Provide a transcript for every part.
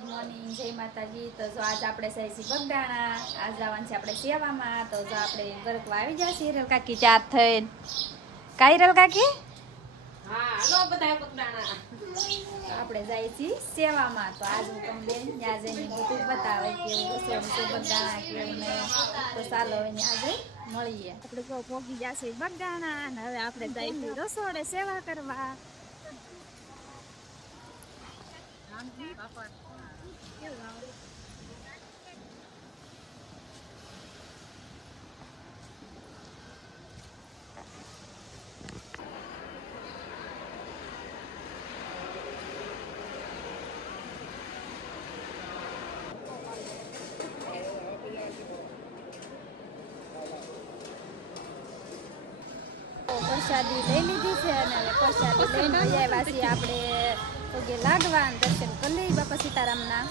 Good morning, જય માતાજી। તો જો આજ આપણે સહી બગડાણા આજ જવાનું છે આપણે સેવામાં। તો જો આપણે ગરકવા આવી જશે હિરલ કાકી ચાર થઈને કાઈ હિરલ કાકી હા હાલો બધા બગડાણા આપણે જાય છીએ સેવામાં। તો આજ હું તમને ત્યાં જઈને બધું બતાવે કે રસોઈ છે બગડાણા કેવું નહીં। તો ચાલો એને આજે મળીએ। આપણે તો પહોંચી જશે બગડાણા અને હવે આપણે જઈશું રસોડે સેવા કરવા। પ્રસાદી લઈ લીધી છે અને હવે પ્રસાદી લઈને આવ્યા છીએ આપણે પગે લાગવા અને દર્શન કરી લઈએ બાપા સીતારામના।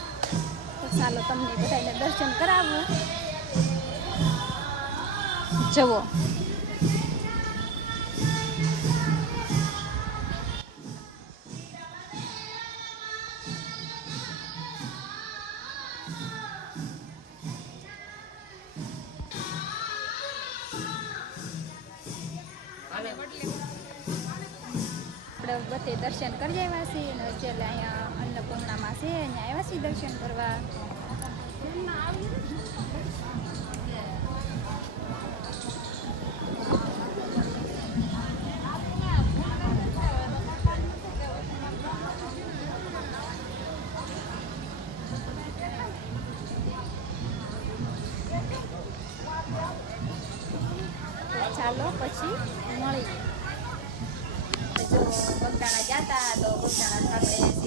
તો ચાલો તમને બધાને દર્શન કરાવું। જુઓ બધે દર્શન કરી આવ્યા છીએ અને અત્યારે અહીંયા અન્નપૂર્ણામાં છે અહીંયા આવ્યા છીએ દર્શન કરવા। ચાલો પછી મળીએ। જો બગદાણા જતા તો બગદાણા આપણે